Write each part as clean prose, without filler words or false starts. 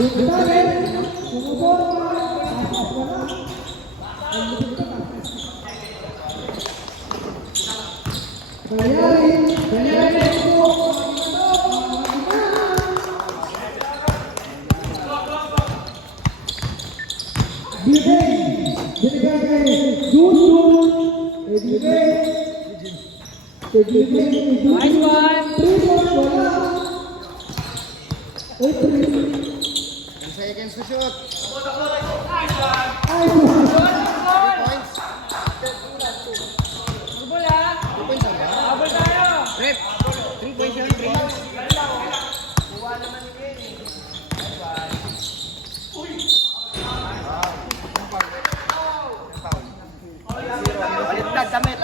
Nice one! 10 seconds to shoot. 3 points. Bubol ha! 2 points ang ba? Habol tayo! Rep. 3 points yun, 3 points. Baliktad, damit.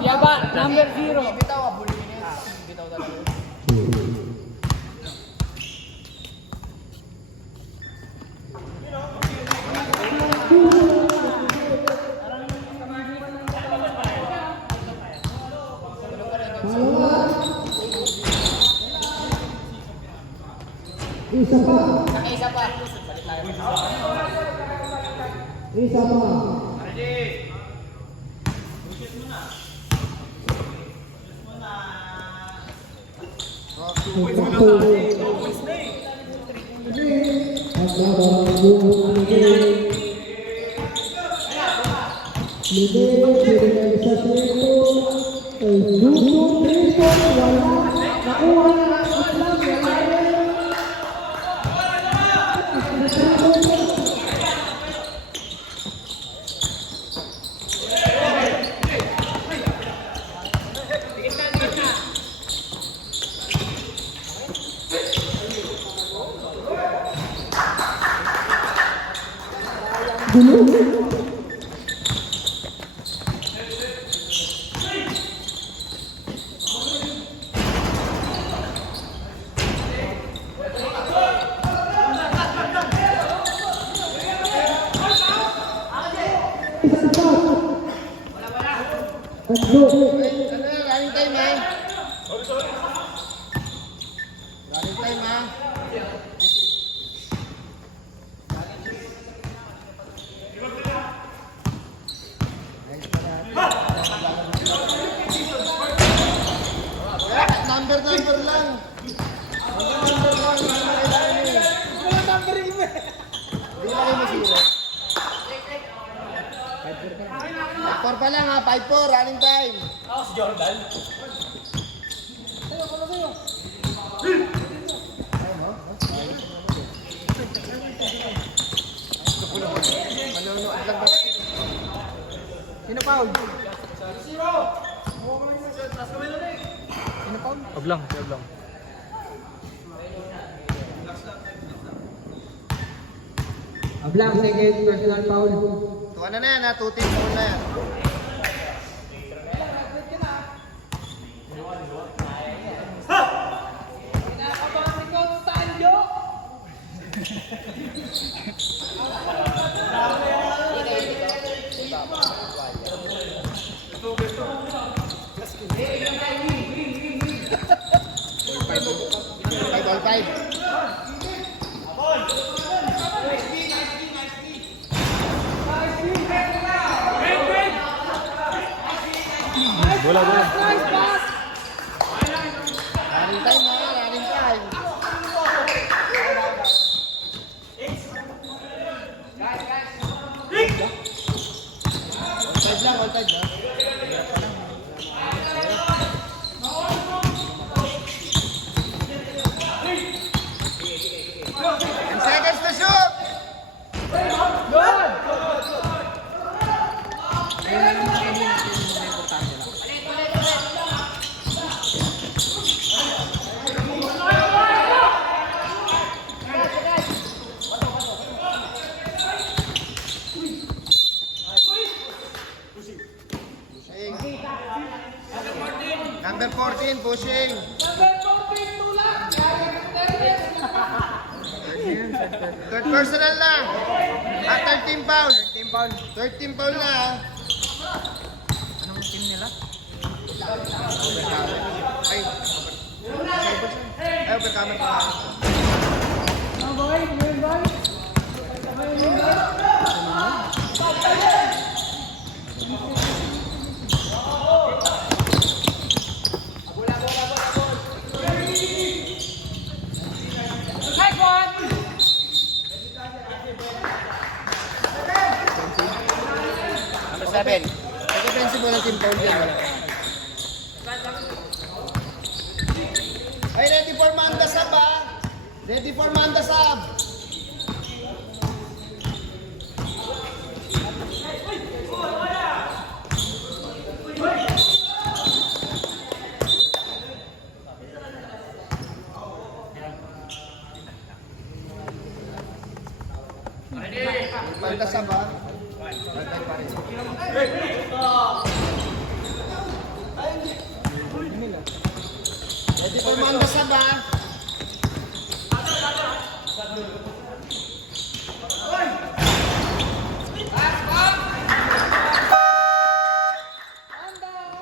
Yaba, number 0. Bitaw, abulin niya. Bitaw talaga. Isa pa. Nakaisa pa. Balik tayo. Isa pa. Running time, eh. Running time, ha. Number lang. Number lang. Hindi na kayo masira. 5-4 pa lang, ha. 5-4, running time. Manonood lang ba? Sino foul? Sino foul? Oblong, si Oblong. Ablang, second personal foul. Tuwa na yan, ha. 2 team foul na yan. Ball 5. Bola, bola. Running time, ha. Running time. All five lang. 10 seconds to shoot! Number 14, pushing. Third personal na. Ah, 13 foul. 13 foul na. Anong team nila? Ay, overcomer pa. boy. Game boy. Nice one. Number 7. Defensive mo ng team foul yan. Ay, ready for Manda Sab ha? Ready for Manda Sab. Manda Sab ha? Bantay pa rin. Ready for Manda Sab ha?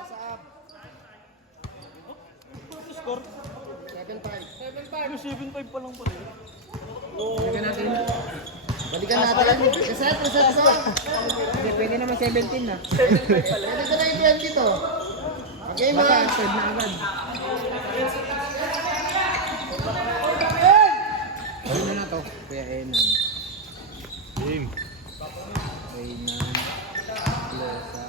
Sab. 7-5. 7-5 pa lang po. Balikan natin. Balikan natin. Reset ko. Hindi, pwede naman 17 na. Pwede ko na yung 20 to. Okay mo Baka, ha? 5 na agad. Ano na to? Kuya Enan. Game. Enan. Losa.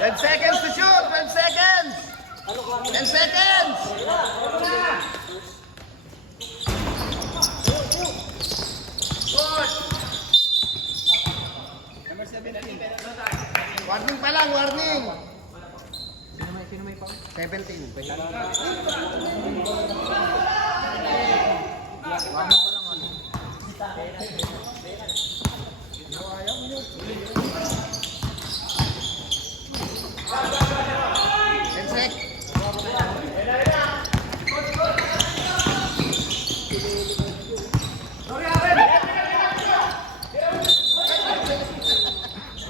10 seconds to shoot! 12 seconds! 10 seconds! Warning pa lang, warning! Sino may pang? 17.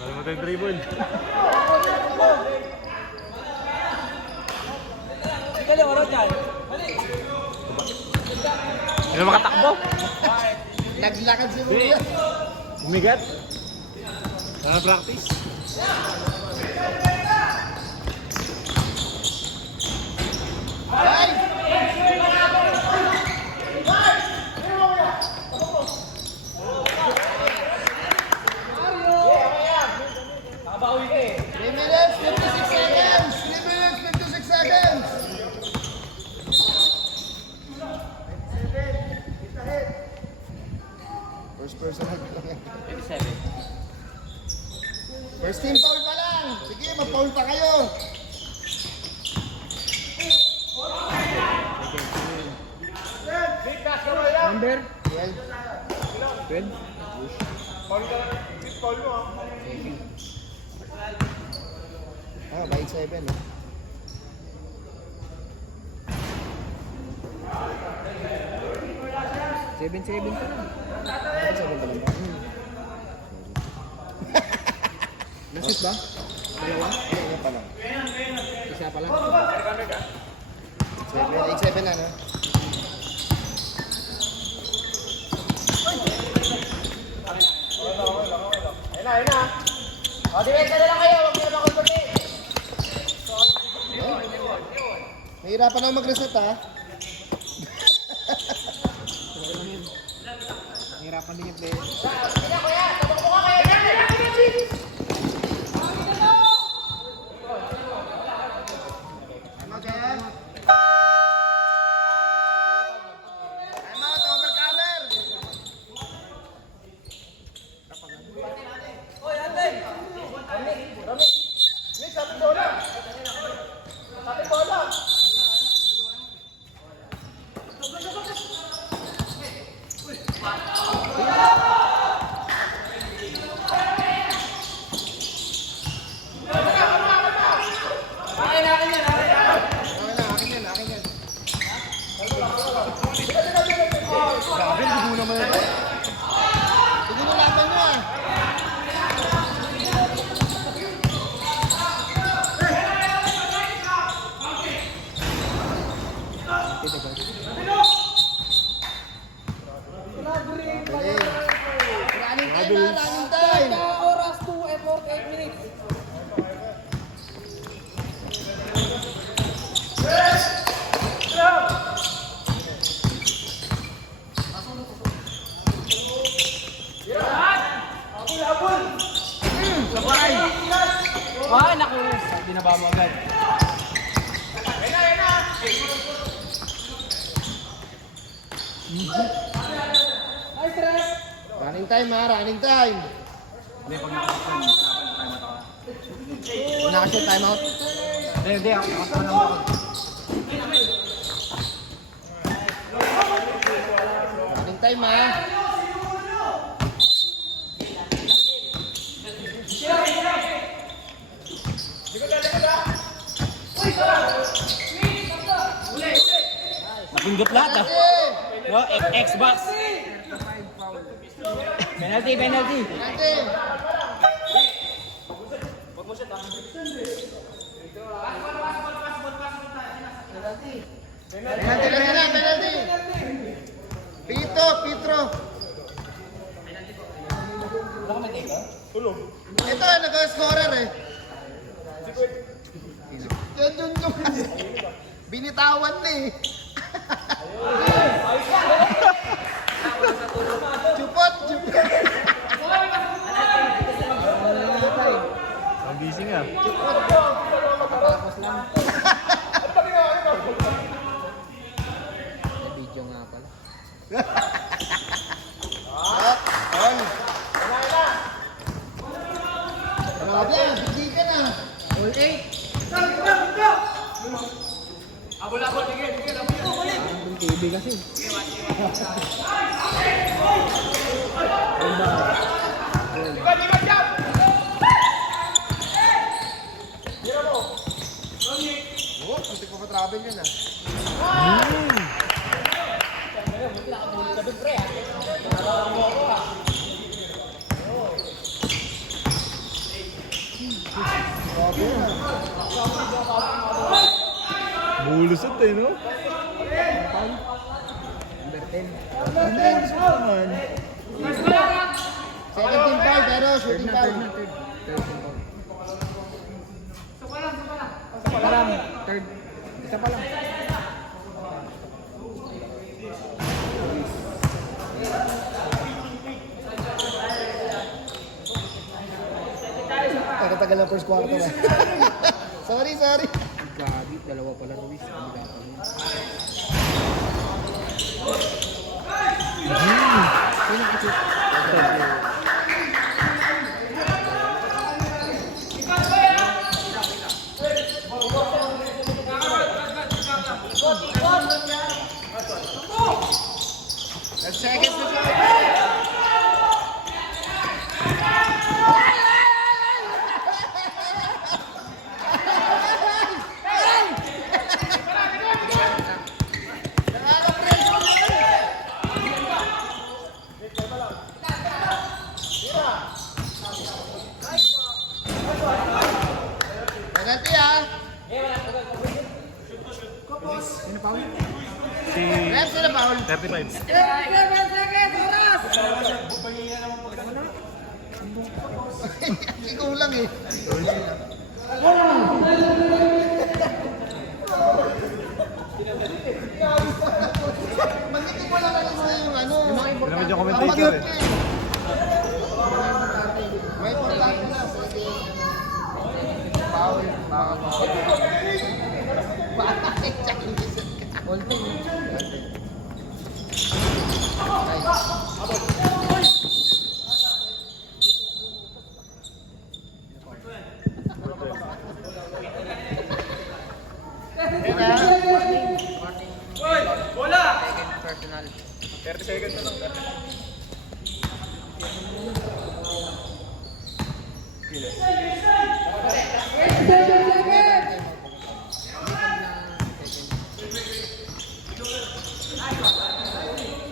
Wala mo tayong dribble. Kali wala dyan. Ano makatakbo? Naglakad siguro yan. Umigat. Sana practice. Ay! Nakabawi ka eh. 3 minutes, 56 seconds! 3 minutes, 56 seconds! First personal pa lang. 27. First team foul pa lang. Sige, mag-foul pa kayo. Number? 12. 12? Ah, by 7. Eh. Seven pa lang. By 7 pa lang ba? Nashoot ba? Dalawa? Ano pa lang? Isa pa lang. 7 lang, ha? Nahirapan ako mag-reset, ha? Hirapan din yung player. Ano kaya? Time out, overcomer! Akin yan, akin yan. Grabe, hindi mo naman ito. Sige na laban mo, ah. Ah, naku. Binaba mo agad. Nice try. Running time ha, running time. Hindi, pag nakakasyon, time out ako. Nakashoot time out. Hindi, ako naman ako. Running time ha. Napindot lahat ah. No, Xbox. Penalty, penalty. Penalty. Penalty na, penalty. Petro. Ito, nag-scorer eh. Yun. Binitawan na eh. Chupot. Ang busy nga. Tapos lang. May video nga pala. On. Grabe, hindi ka na. All 8. Ang TV kasi. Oh, hindi ko pa-travel yun ah. Bulusot eh, no? Number 10. Second team foul, pero shooting foul. Third. Isa pa lang. Tagal ng first quarter eh. Sorry. Gabi, dalawa pala Ruiz. Kabila pa rin. Sino kasi? Let's check it. Penalty ah. Sino pa ulit? Si Ref, sino foul? 35. Ikaw lang eh. Magiging mo lang alam mo yung ano. Pinamit yung commentator eh. May importante na. Foul. Bakit Chinese? All 10. Personal. 30 seconds na lang.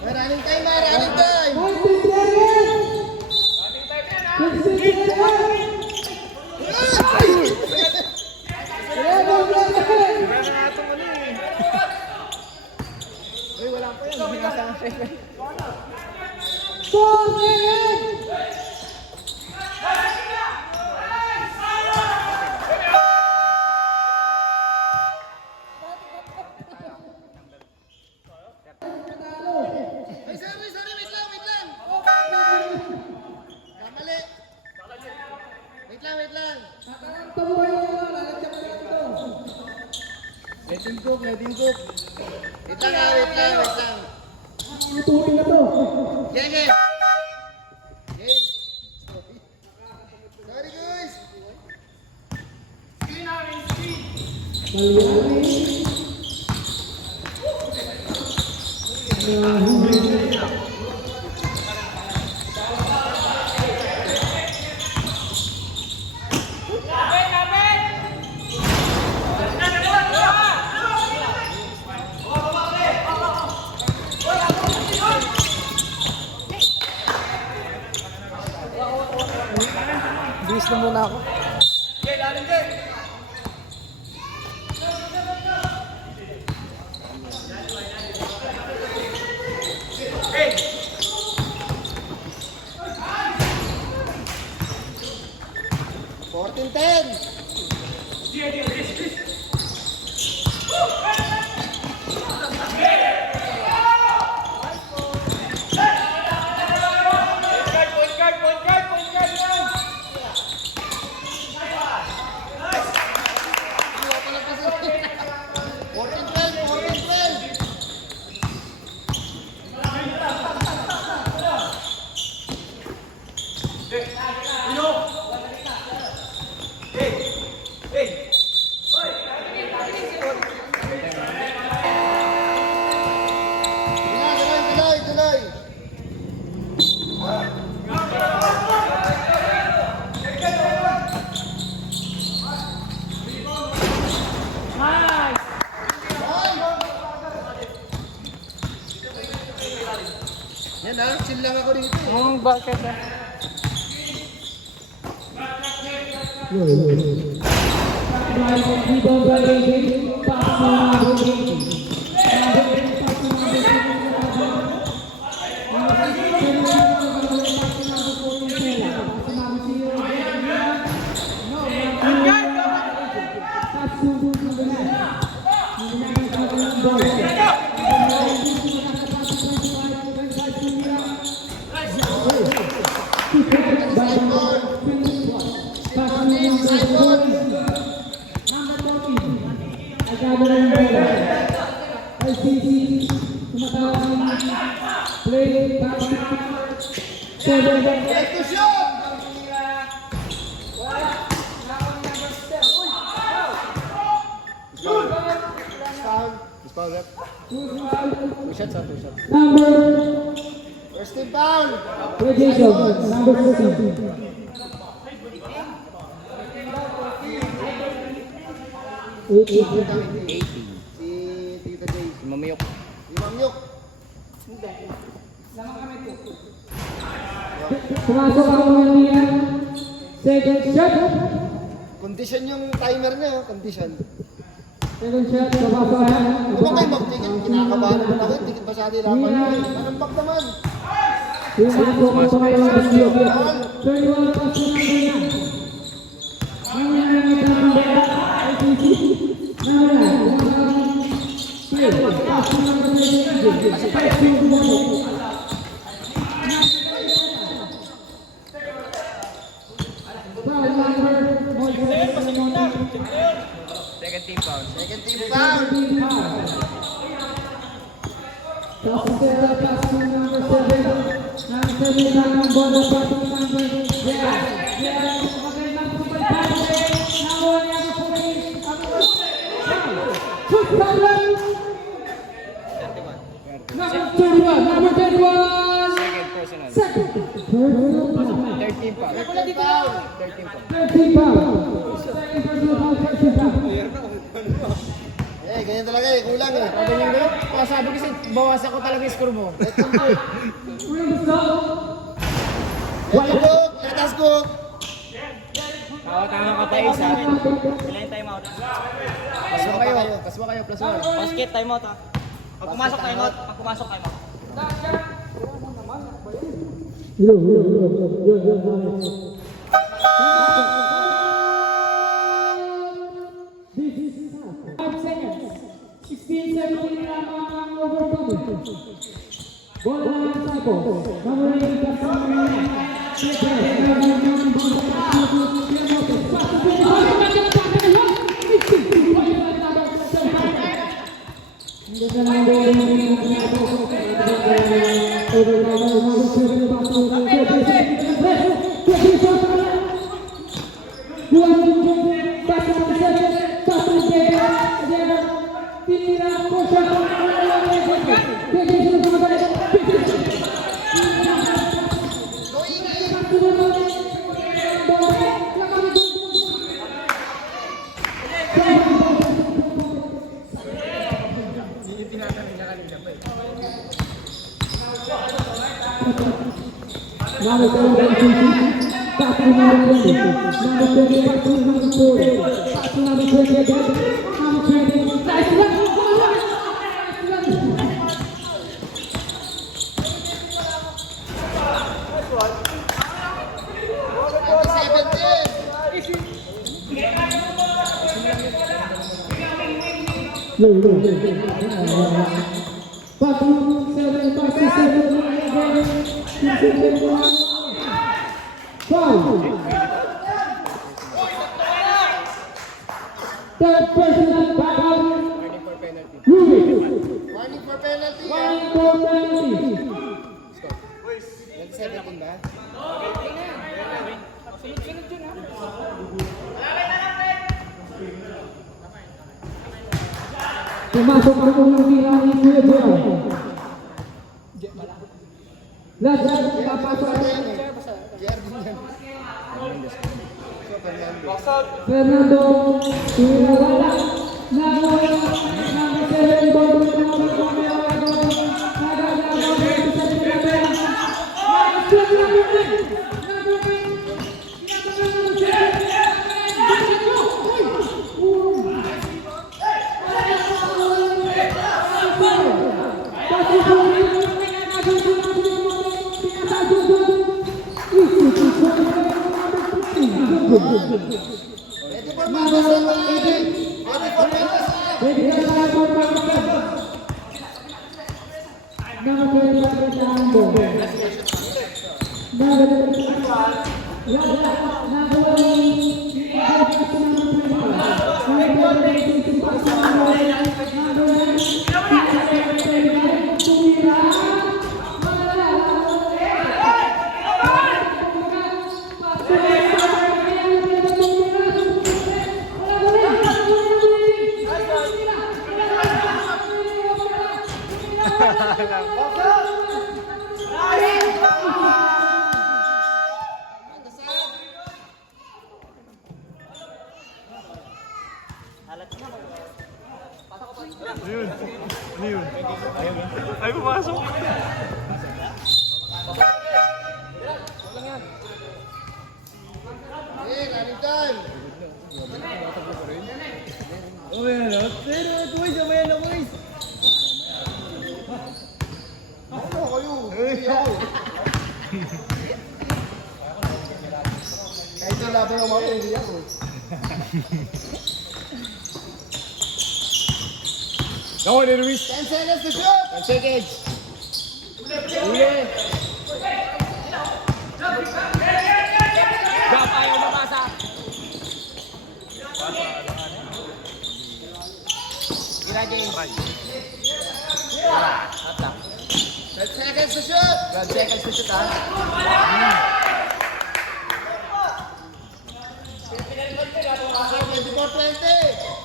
Running time. Uy, wala pa yan. Binasa ang second. wait lang. Let him cook, let him cook. Wait lang ha, wait lang. Game, game. Game. Sorry guys. Bilis na muna ako. Fourteen, 10. Tuloy. Yan ha, chill lang ako dito. Bakit ah? Let's go shoot! Two shots ah, 2 shots. First team foul. Si Tita Jay. Mamiyok. Si Ma'am Yok. Pumasok ang Manila. Second shot. Condition yung timer niya, condition. Second shot. Pumasok yan. Ano ba kayo mag-ticket? Kinakabahan naman ako. Ticket ba sa atin laban? Anampak naman. Pumasok ang pangalawang basyo. 31 pass to number 9. Number 9. ICC. Number 9. Pass to number 13. Pass to number 13. Second team foul. Second team foul. Pasitera pass to number 7. Number 7 ng bola pass to number 7. Yeah, magandang pagpapalipad. Nawala niya ang police. Shoot problem. Number 31. Number 31. Second personal. Second. Third team foul. Second foul. Third team foul. 13 foul. Second personal foul, 13 foul. Eh, ganyan talaga eh. Kulang eh. Ganyan ba? Kaya sabi kasi bawasan ko talaga yung score mo. Let them cook. Ring stop. Let them cook. Let us cook. Tama ka tayo sa akin. Ilan yung time out? Kaswa kayo. Kaswa kayo. Plus 1. Basket, time out ha. Pag pumasok, time out. Pag pumasok, time out. This is 5 seconds. 16, 17 lamang ang overtime. Bola ng Sapo. Number 8, that's number 9. Second, number 9, bola ng Sapo. 200, pass number 7, pass to Diego, tira, push up, number 7, pass to number 20, number 20, pass to number 40, pass to number 20 again, number 20, nice one. Pass to 7, pass to 7, foul. Third personal foul. Warning for penalty. Warning for penalty. 17 ba? Pumasok ang unang tira ni Kuya Joe. Last, papasok ang Fernando Tuwala. Nawala. Number 7, ball to Ready for penalty. Ready for penalty. Ano yun? Ano yun? Ay, pumasok. Hey, running time. Ano kayo? Hindi ako. Kahit yung laban ng mga hindi ako. Go on, Luis. 10 seconds to shoot. 10 seconds. Uli. Drop, ayaw mabasa. Ira, James. 10 seconds to shoot. 12 seconds to shoot, ha? 24-20.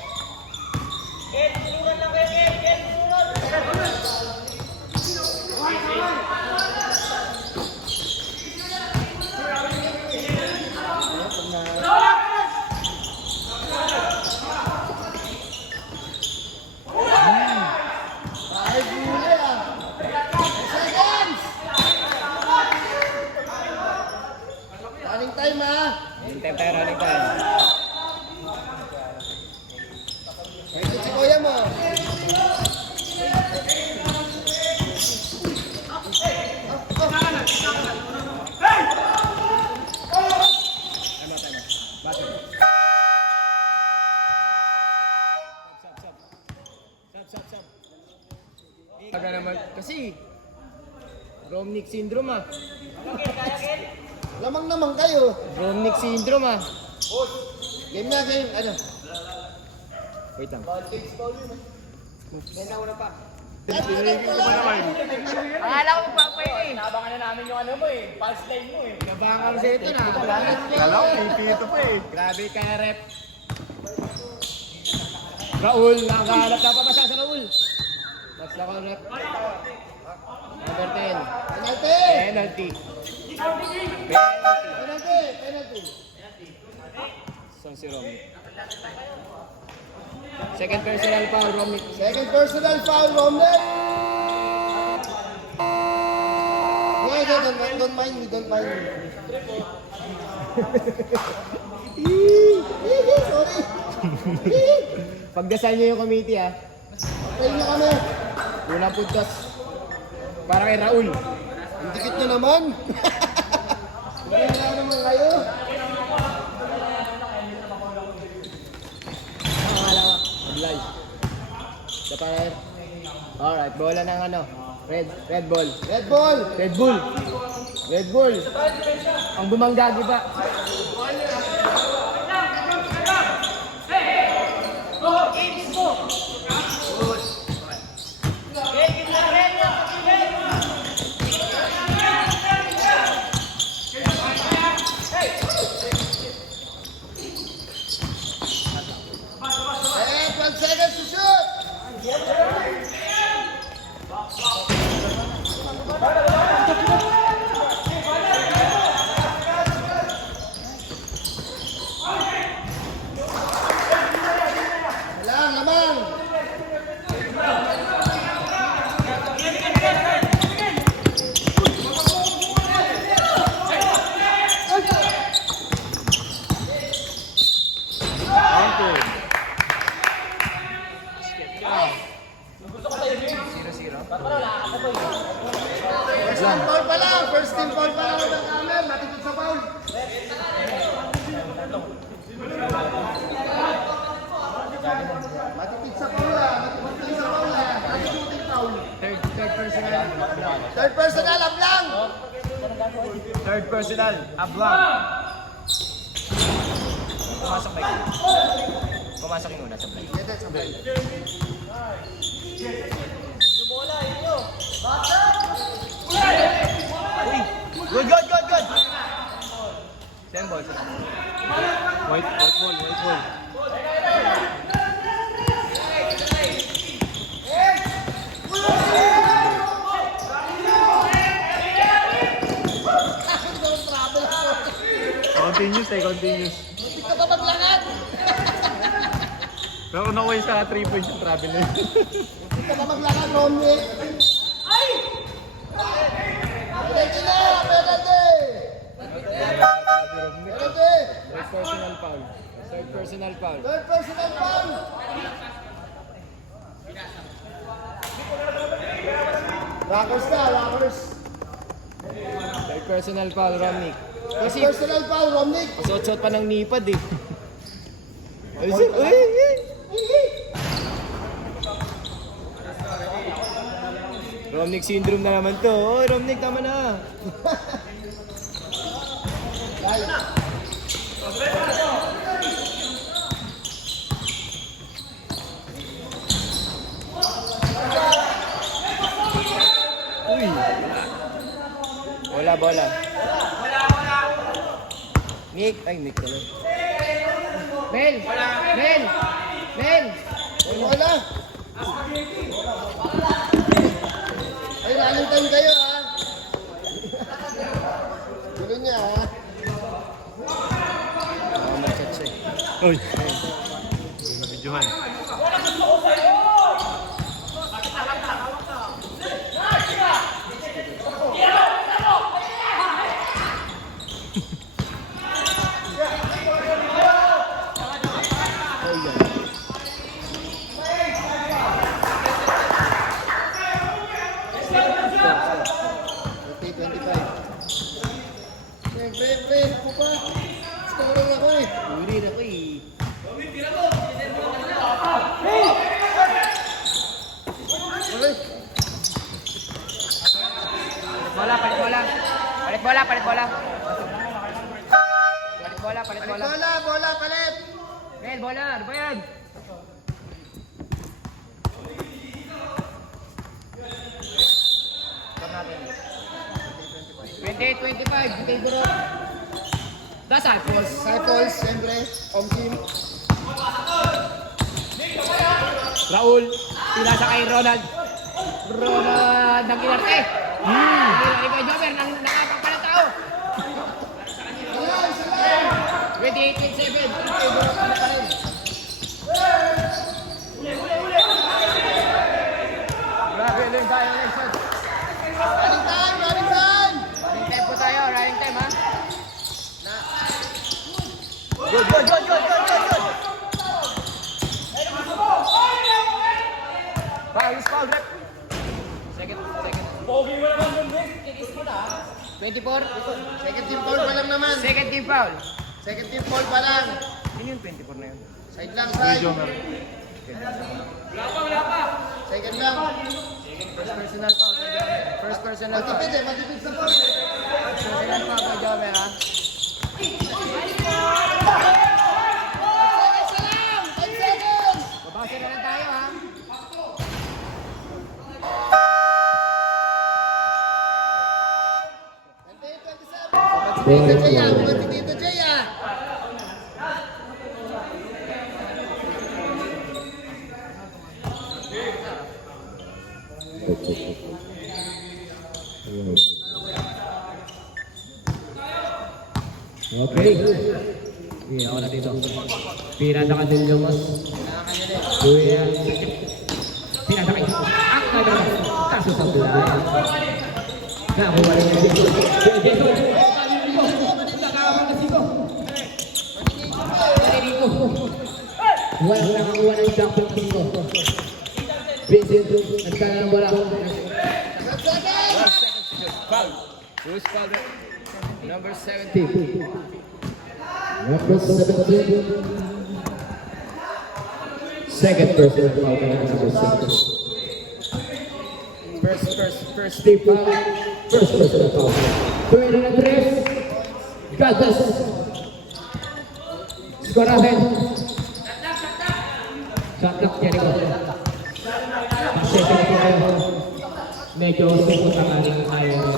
Kahit gulay ah. 10 seconds. Running time ah. Running time. Ito si kuya mo. Taga naman. Kasi, Romnick syndrome, ah. Lamang naman kayo. Romnick syndrome, ah. Game na game. Ano? Wait lang. Yan na una pa. Tinigil ko pa naman. Akala ko magpapahinga eh. Nabangan na namin yung ano mo eh. Pulse line mo eh. Nabangan ko sa ito na. Kala ko, pipito pa eh. Grabe kaya rep. Raul, nakahanap na papasa sa Raul. That's the call rep. Number 10. Penalty! Penalty. Penalty! Penalty! Son si Romy. Second personal foul, Romy. Second personal foul, Romney! Yeah, don't mind me, don't mind me. Sorry. Pagdasal niyo yung committee ah. Tayo na kami. Unang puntos. Para kay Raul. Ang dikit nyo naman. Wala naman kayo. Aglay. Sa para. Alright, bola ng ano. Red ball. Red ball. Red Bull. Red Bull. Ang bumanggagi ba? Eh, 12 seconds to shoot. Lamang. Counter. First team foul pa lang. First team foul pa lang ng Camel. Matipid sa foul. Matipid sa foul lang. Matipid sa foul lang. Matipid foul. Third personal. Third personal, Ablang. Third personal. Ablang. Pumasok ba yun? Pumasok yung una sa play. Pwede, sabay. Good. Same ball. White ball. Continuous. Hindi ka pa maglakad. Pero na-way sa 3 points yung travel na yun. Hindi ka pa maglakad, Romney. Ay! Penalty na! Penalty! Penalty! Third personal foul. Third personal foul. Third personal foul! Rockers na, Rockers. Third personal foul, Romney. Third Kasi personal foul, Romney. masot-sot pa ng nipad eh. Romnick syndrome na naman to. Oh, Romnick, tama na. Uy. Bola. Nick. Ay, Nick pala. Mel! Wala. Ay, running time kayo, ha? Gulo niya, ha? Mag-chat siya eh. Uy. Hindi na videohan. Pre, ako pa. Scoring ako eh. Uli na ko eh. Okay. Palit bola. Bola, palit. Mel, bola. Ano ba yan? natin. 28-25, in favor of the Cycles. Cycles, siyempre. Home team. Raul, pinasa kay Ronald. Ronald ng kinarte. Iba Jobber, nakapagpalang tao. 28-27, in favor of ano pa rin. Grabe, ulit tayo, Nelson. Running time, running time! Running time po tayo, running time ha. Good, good, good, good, good, good, good. Foul, rep. Second. Pogi mo naman dun, Vic. 24. Second team foul pa lang naman. Second team foul. Second team foul pa lang. Yun yung 24 na yun. Side lang, side. Second lang. First personal foul kay Jobber. First personal foul. Matipid eh, matipid sa foul. First personal foul kay Jobber ha. 10 seconds! Babasa na lang tayo ha. Tito Jay ah, mga si Tito Jay ah. Okay. Iya, ako na dito. Pinasa ka din lumos. Kuya. Pinasa ka. Ang kagana. Kaso sa bulay. Nakuha rin yung dito. Wala nakakuha ng jackpot dito. Vincent, nagkala ng bola. Foul. Who's foul? Number 70. Number 17. Second person foul ka na number 7. First. Steve foul. First person foul. 23. Gatas. Skorahin. Shot clock Jericho. Second ko kayo. Medyo sukot ang aking ayaw.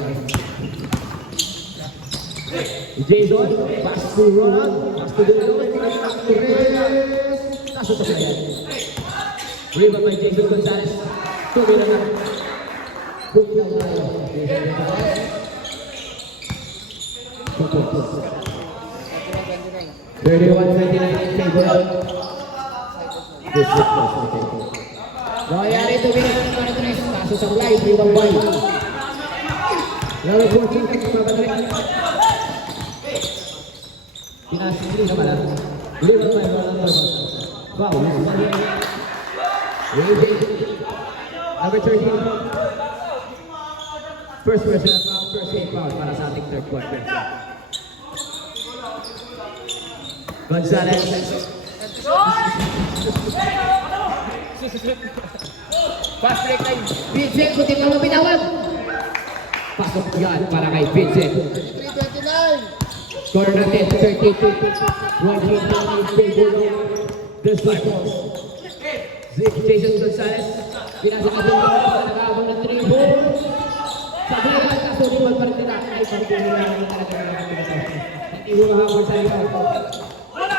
Jason, pass to Ron, pass to Jason, pass to Reyes, kaso sa kaya. Rebound by Jason Gonzalez, 2 minutes na. Book na tayo. 31-29 in favor of this is nangyari 2 minutes na tres, kaso sa fly, rebound by. Number 14, Patrick. Pinasili naman lang. Rebound by Ronald Barbosa. Wow, number 13. First personal foul, first game foul para sa ating third quarter. Gonzalez. Fast break time. Vincent, kutin lang bitawan. Pasok yan para kay Vincent. 3-29. Score natin 32. 1 down in favor of the Cyclones. Jason Gonzalez. Pinasa ka din sa nakabang ng 3 balls. Sa buwan, kaso rebound pa rin nila. Ay, pagkakita nila naman talaga ng pinasa. Hindi mo mahapon sa ito.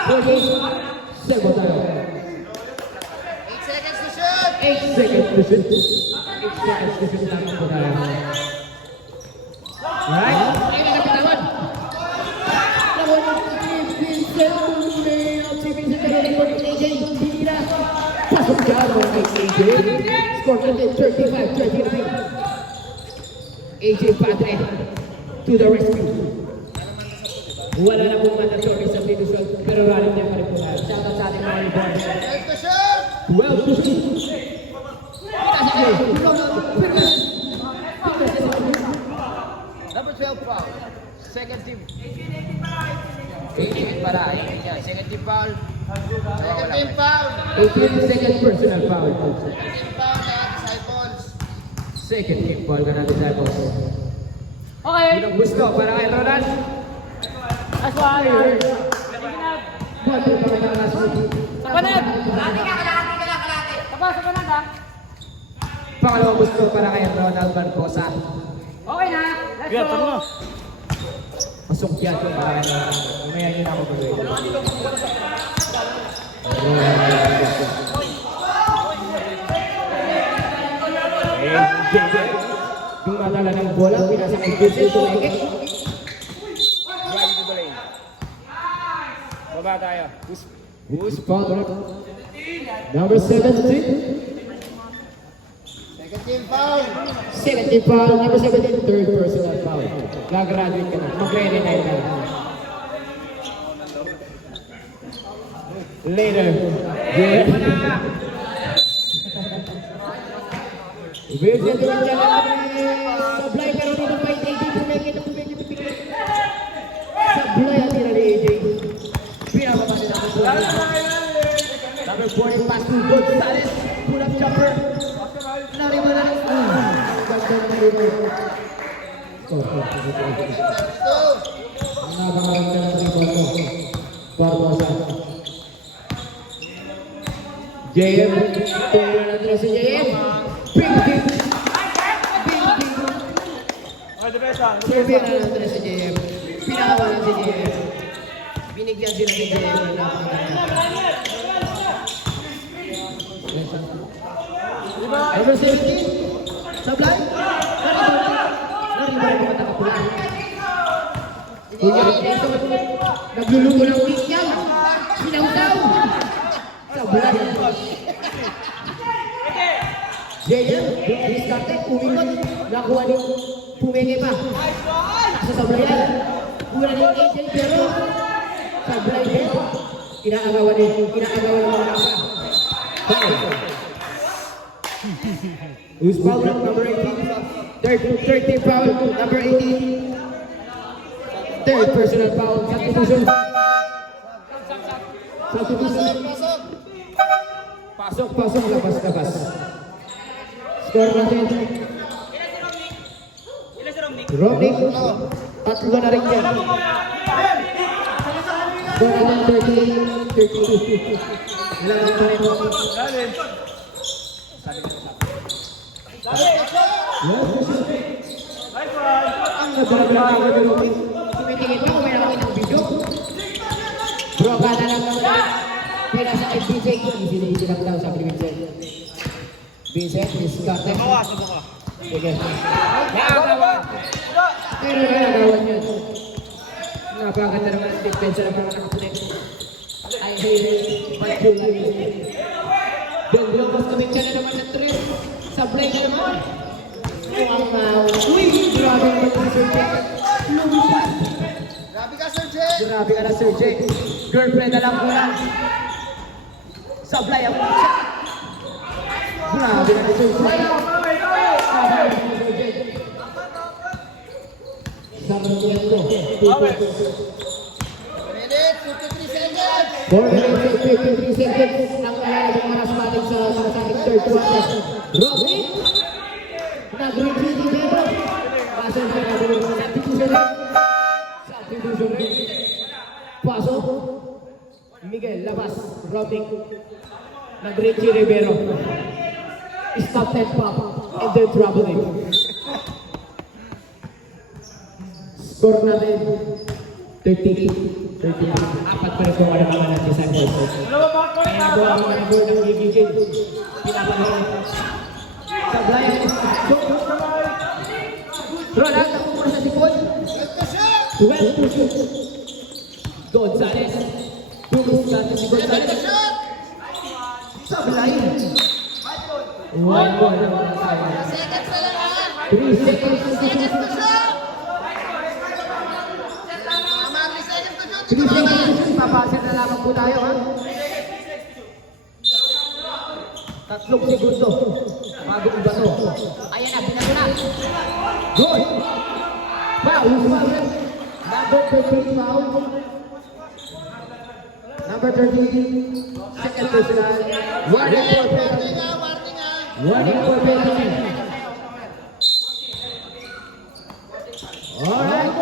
48. Sebo tayo. 8 seconds to shoot. 8 seconds to shoot. 8 seconds to shoot lang po tayo. Alright? Ayun na kapitawan. Pasok dyan mo kay AJ. Score natin 35-39. AJ Padre to the rescue. Wala na pong mandatory sa Pidusol, pero running niya pa rin po tayo. Shoutout sa ating mga rebound. 12 to shoot. 12 to shoot. Number 12 foul. Second team. 18 para. Second team foul. Second team foul. 18 second personal foul. Second team foul na Disciples. Second team foul ka natin sa boss. Okay. Unang gusto para kay Ronald. Last one. Buwan pa kami ng last one. Sa panag. Sa panag ha. Pangalawang gusto para kay Ronald Barbosa. Kaya, tara na. Pasok yan. Mamaya nyo na ako gagawin. Dumadala ng bola, pinasa kay Vincent Tumeke. Driving to the lane. Baba tayo. Who's foul? Number 17. Second team foul. 17 foul, number 17, third personal foul. Gagraduate ka na, magre-retire ka na. Later. Yeah. Vincent Tumeke. Sablay pero dito pa yung AJ Tumeke. Sablay ang tira ni AJ. Pinababa nila ang bola. Number 40 pass to Gonzalez. Pull up jumper. Nariba na rin. Ganda na nariba. Napakaganda ng rebound mo. Barbosa. JM. Tingnan natin si JM. Big hit. Ay, depensa. Tingnan natin si JM. Pinakawalan si JM. Binigyan sila ni JM. Number 17. Sablay. Nariba yung mga nakapulan. Nagluluto ng week yan. Sinaw-saw. Sablay. JM, diskarte, umikot. Nakuha ni Tumeke pa. Sa sablayan. Kuha ni AJ pero Sablay din. Inaagawan ng mga nasa. Who's foul number 18? Third foul, number 18. Third personal foul, substitution. Pasok, labas. Score natin. Romney, tatlo na rin yan. Score natin 30-32. Lalang pa rin. Ang nagdala ng Romney. Tumitingin pa kung may nakakita ng video. Bro, kada lang naman. Pinasa kay Vincent. Easy lang daw sa Vincent. Vincent is got them. Sige. Nakagawan. Pero nakagawan yun. Napakaganda naman ang defense ng mga nakapunin. I hear it. But you hear it. Then lumabas kami ka na naman ng tres. Sablay na naman. Uy! Grabe naman ang Sir Jake. Lumabas. Grabe ka, Sir Jake. Grabe ka na Sir Jake. Girlfriend na lang ko lang. Sablay ang shot. Grabe na Sir Jake. Minute, 53 seconds. 4 minutes and 53 seconds ang kalalabang manasmatic sa ating third quarter. Robin! Nag-retreat dito. Pasok sa nabulong sa substitution. Substitution. Pasok. Miguel, labas. Robin. Nag-retreat Rivero. Stop that pop. And then trouble it. Score natin 38. Apat pa rin kung ano naman natin sa goal. Kaya po ang mga goal ng gigigil. Pinapalit. Sablay. Ronald, nakupuro sa sipon. 12 to shoot. Gonzalez. Pumuskat si Gonzalez. Sablay. 1 ball. 3 seconds to shoot. 3 seconds, papasin na lamang po tayo, ha? 3 segundo bago iba to. Ayan na, binago na. Good! Foul! Number 13 foul. Number 13, second personal. Warning for penalty. Warning for penalty. Alright,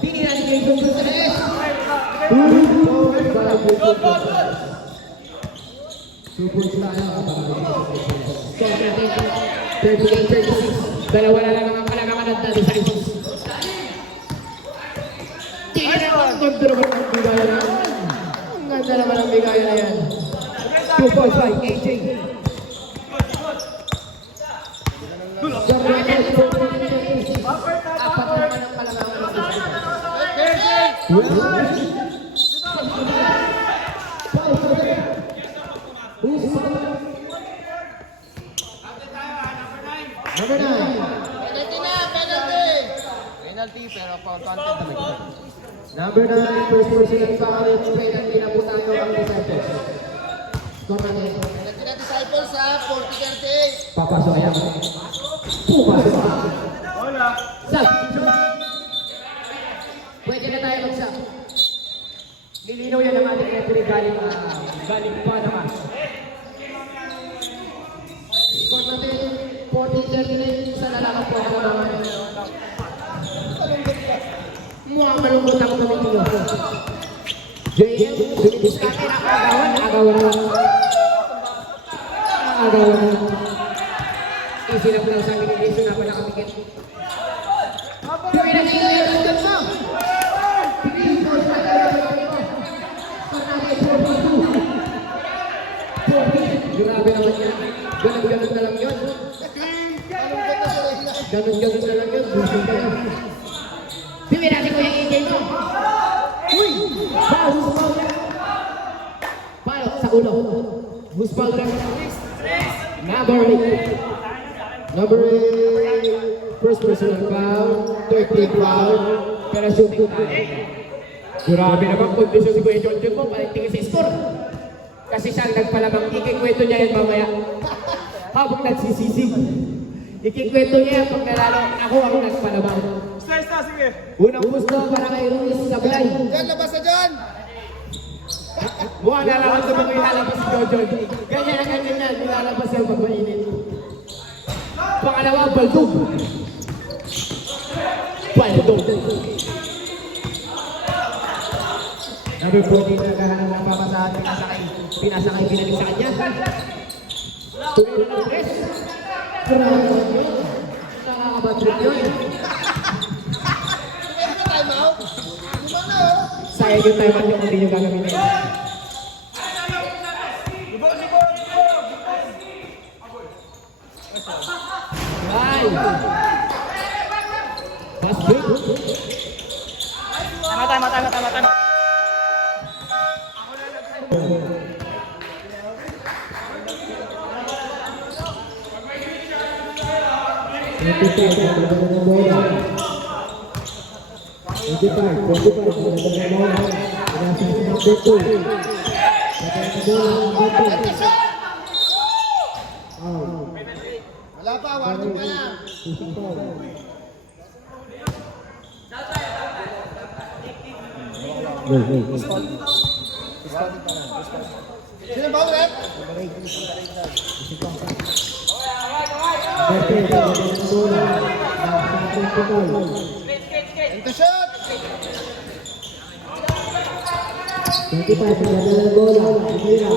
tinihan niyo yung gusto sa S. 2 points tayo. 38-36. Dalawa na lang ang kalagaman natin sa ito. na naman ang bigayan na yan. 2 points by AJ. Apat na naman ang kalamangan ng Number 9. Penalty na, penalty! penalty pero content naman. Number 9, first person at foul. Penalty na po tayo ang disciples. Score natin. Penalty na disciples ha, 40-38. Papasok yan. Pumasok. Sab. Pwede na tayo mag-sab. Lilinaw yan ang ating referee galing pa naman. Score natin 40-39 sa lalakad po ako naman. Mukhang malungkot ako sa mga JM, binibis natin ang agawan na. Isinap lang sa amin ng na pala kapikit. Gawin natin yung sundan mo! Grabe naman yan. Ganon na lang yun. Ganon na lang yun. Busing ka na. Bibig natin ko yung AJ mo. Uy! Foul! Foul sa ulo. Who's foul lang? Number 8. First personal foul. Third team foul. Pero shooting tayo. Grabe naman kondisyon si Kuya John mo. Paligtingin sa score. Kasi siya ang nagpalamang. Ikikwento niya yan mamaya. Habang nagsisisig. Ikikwento niya pag nalalo. Ako ang nagpalamang. Sige. Unang gusto para kay Ruiz Sablay. Diyan, labas na dyan! Mukha nalaman sa mga ilalabas si Jojo. Ganyan ang ganyan niya. Ilalabas yung magpainit. Pangalawa, Baldog. Number 14 na kahanap ng papasahan. Pinasakay, binalik sa kanya. Tumira ng press. Grabe yun. Nakakabatrip yun. Time out. Lumana oh. Sayang yung time out yung hindi nyo gagamitin. Bye! Pass break. Tama. Wala pa, warning pa lang. Sino ba ulit? Into shot! 25 pagdadala ng bola. Tira.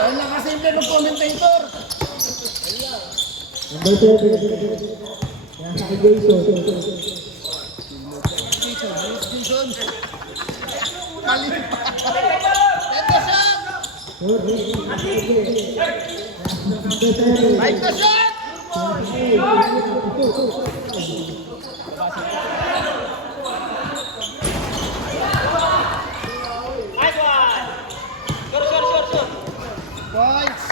Ayun lang kasi yung ng commentator. Jason. Kalim pa. Into shot! Into shot! Nice one! Sure. Points!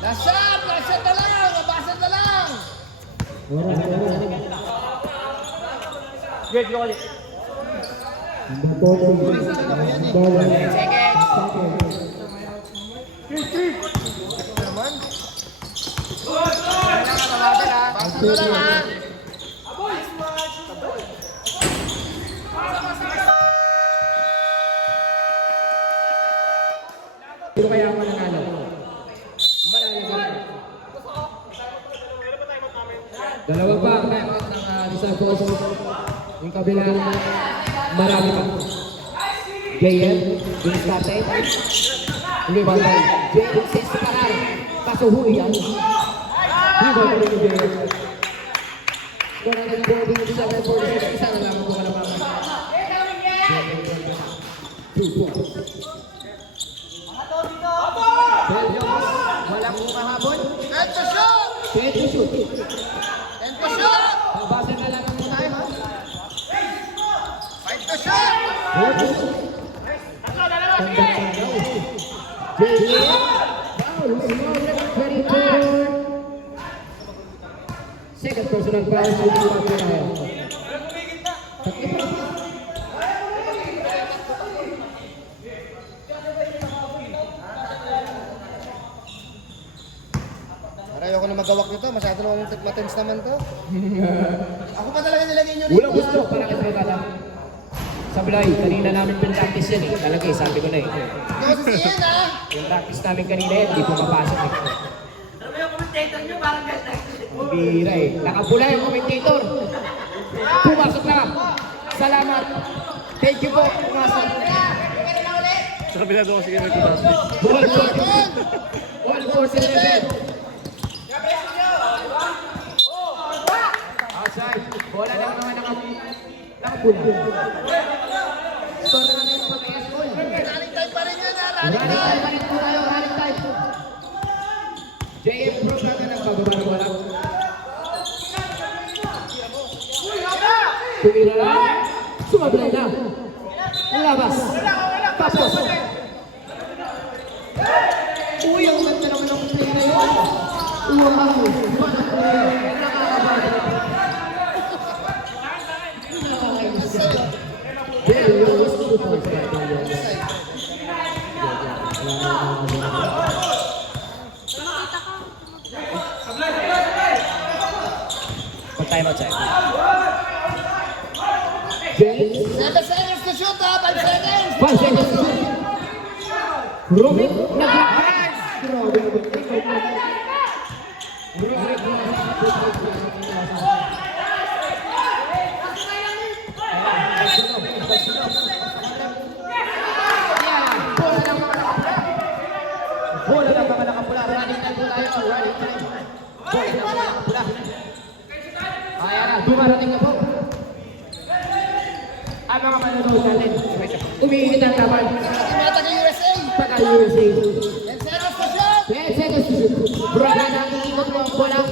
Last shot na lang! Labasan na lang! Great, you call it. Naman. Basta na lang ha! Sino kaya ang mananalo? Malalim ba rin? Dalawa pa ang timeout ng Disciples. Yung kabila, marami pa. JM, Dinistate. Rebound by JM, says Parar. Pasuhui yan. Rebound by JM. 147-46, isa na lang ang kumalaman. Walang kahabol. And to shoot! 20 shoot. And to shoot! Pabasa na lang ang tayo. 5 to shoot! 4 to shoot. Second personal foul sa Liwan Pinayo. Ayoko na magawak nito, masyado naman matens naman to. Ako pa talaga nilagay nyo rito. Walang gusto para kay Trotala. Sablay, kanina namin pinractice yan eh. Talagay, sabi ko na eh. Ikaw si Ian ha? Yung practice namin kanina eh, hindi pumapasok eh. Alam mo yung commentator nyo, parang ganda. Ang bihira eh. Nakapula yung commentator. Pumasok na. Salamat. Thank you po. Pumasok. Sa kabila doon sige may tutas. 1-4-7. Outside. Bola lang naman nakapula. Score na naman yung pag-ias goal. Running time pa rin yan ha, running Running time. time pa rin po tayo. Running time. JM Pro natin ang bababa ng bola. Tumira lang. Sumablay na. Ang labas. Pasok. Uy, ang ganda naman ng play na yun. Wow. Time out sa'yo. 7 seconds to shoot ha, 5 seconds. 5 seconds. Rubik nag-aas. Bola ng mga nakapula. Running time po tayo. Running time. Bola ng mga nakapula. Ayan na, dumarating na po. Ang mga manonood natin. Umiinit ang laban. Timata kay USA. Taga USA. 10 seconds to shoot. 10 seconds to shoot. Buraga na ang ikot mo ang bola.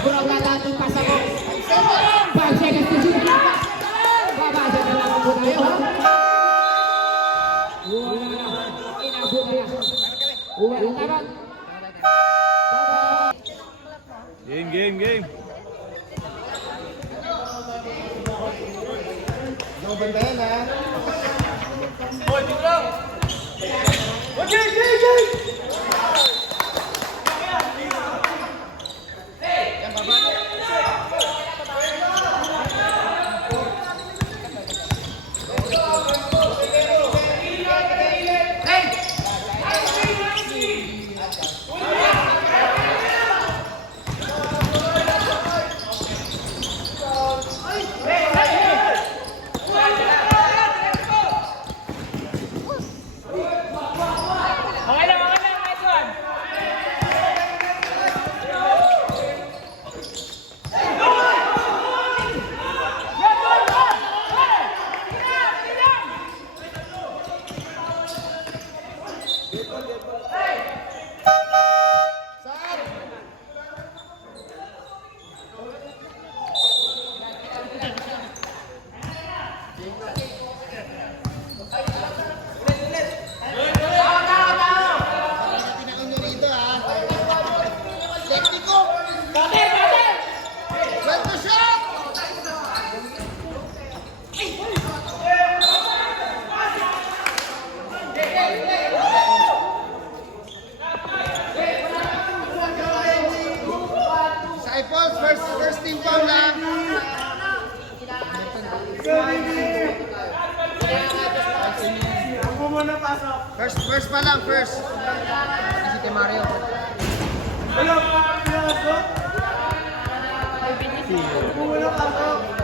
Buraga na ang pasa mo. 5 seconds to shoot. Babasa na lang po tayo, ha? Wala na. Inabot na. Wala taban. Game. Yung banda yan ha. First team foul lang. Ako muna pasok. First pa lang, first. Si Tim Mario.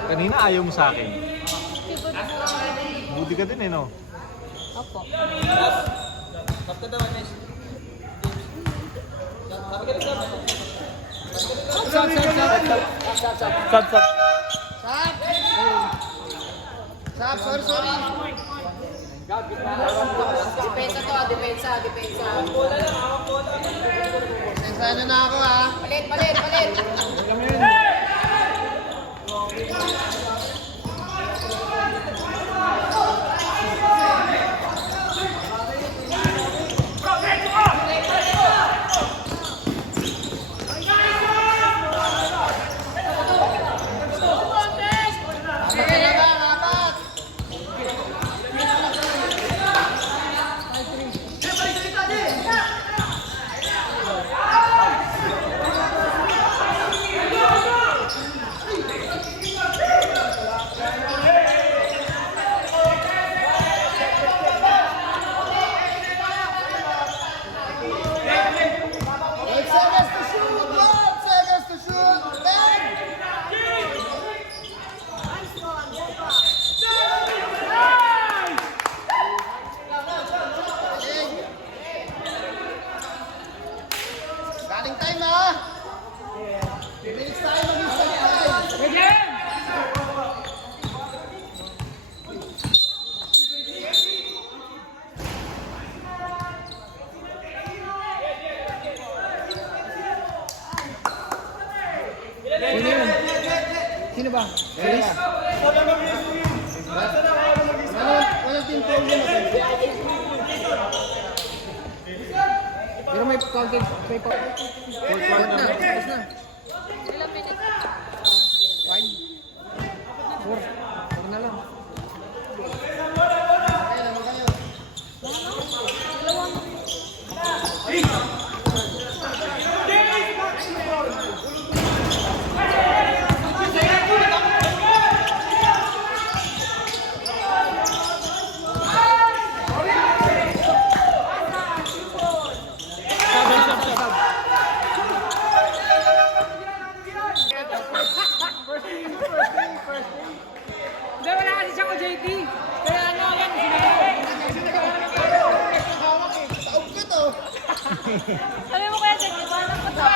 Kanina ayaw mo sa akin. Budi ka din eh, no? Opo. Sab. Sab, sorry. Depensa. Sensado na ako ha. Palit. Sige na lang, apat. Galing time ha! 2 minutes tayo mag-start time. Sino ba? Walang team problem. Pero may counted. May pa. Tapos na. Ilang minutes? 5. 4. 4 na lang. Hindi, wala kasi siya ko, JT. Kaya ano, yan, Taog ka to. sabi mo kaya, JT, wala ko to.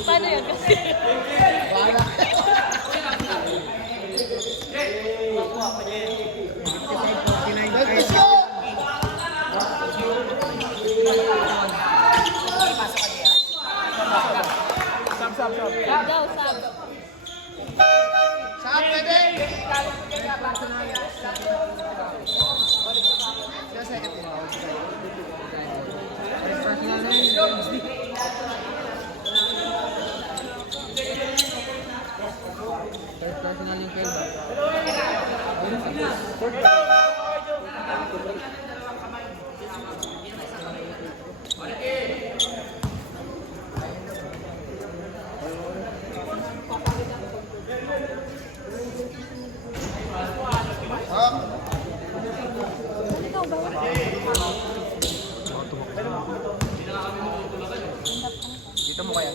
Paano yun? Kasi... Let's go! Go, sab. Saan pwede? Third personal yung 12. Dito mo kaya.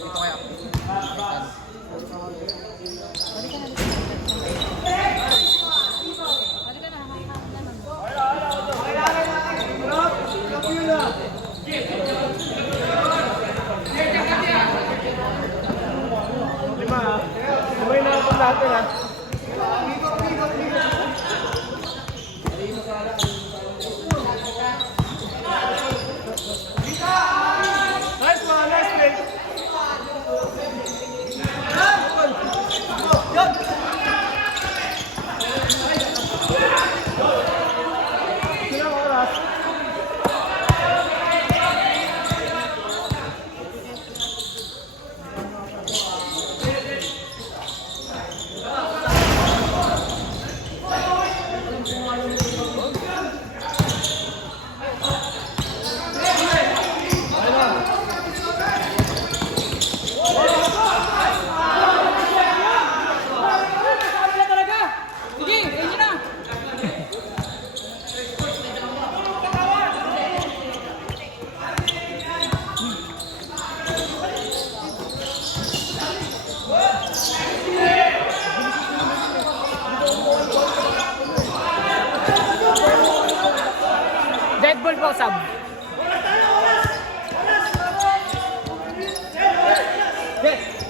Halika na, nakakaano na. Sabay na ako natin ha. Nice play. Sino ang oras? Dead ball po, sub.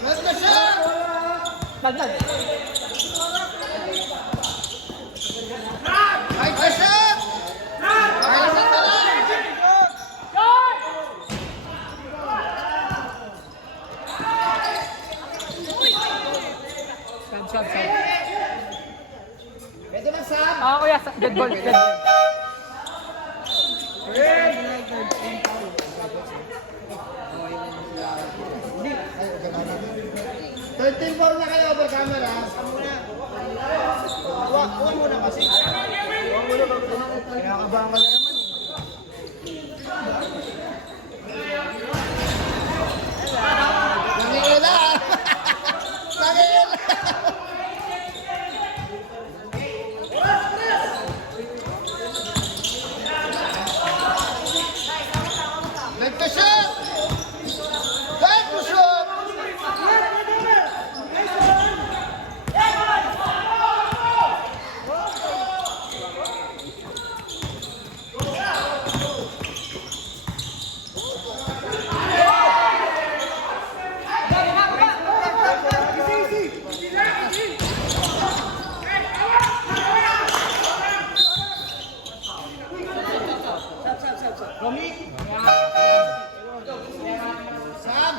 Let's go, shot! Dagdag. Ay, go, shot! Ay, shot na lang! Sub. Pwede na, Sam! Kuya, dead ball. 13 ball na kayo over camera. Saan muna? Huwag muna kasi. Kaya kabahan ka na naman. Nangihila! Nangihila! Nagka-shot! Nagka-shot! Sam!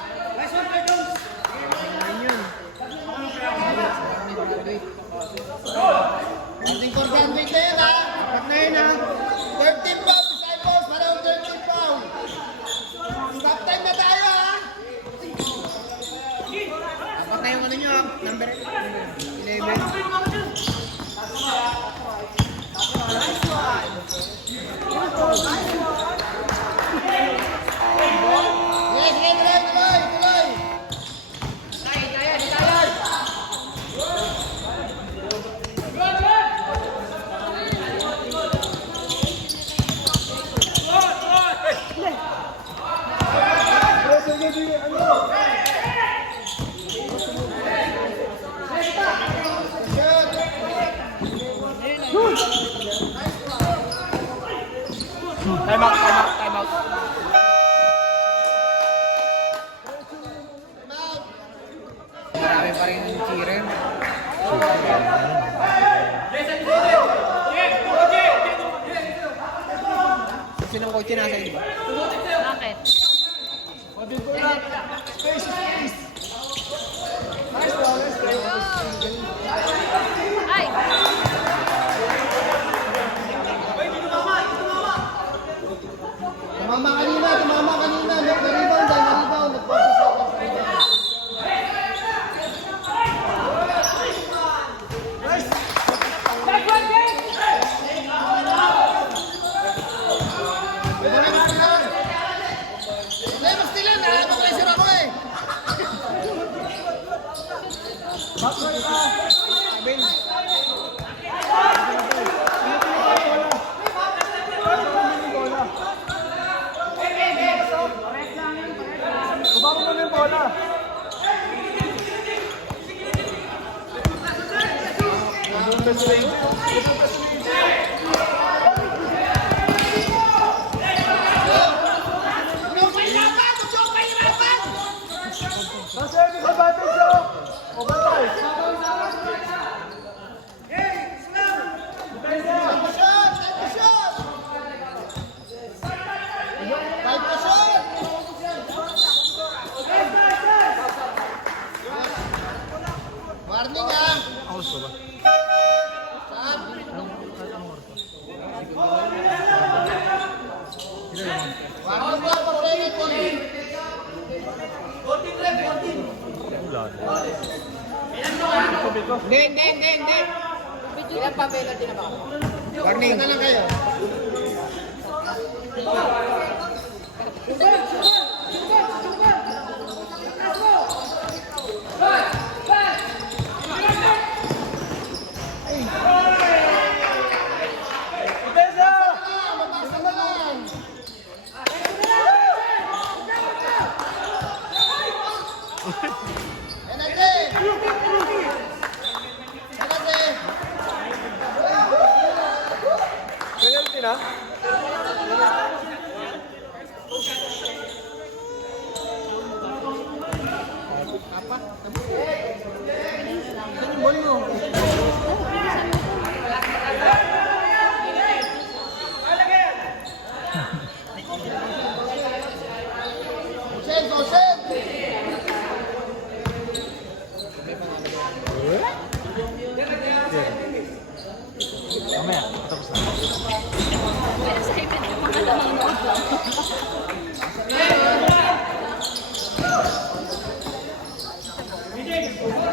Ating confirm wait na yan, ha? Apat na yun, ha? 13 pounds, disciples, parang 13 pounds. Stop time na tayo, ha? Apat na yung ano nyo, ha? Number 11. Yes, yes, tuloy. Time out. Marami pa rin yung cheerer. Sinong coach nasa iba? Bakit? Ay! Tumama kanina. Nag-rebound. Warning, ha? Warning lang pag second ball. Hindi. Ilan pa penalty na ba? Warning na lang kayo. Mabasa na lang. Penalty na? ball mo. Sen, go, Sen! Mamaya, tapos na. Sige,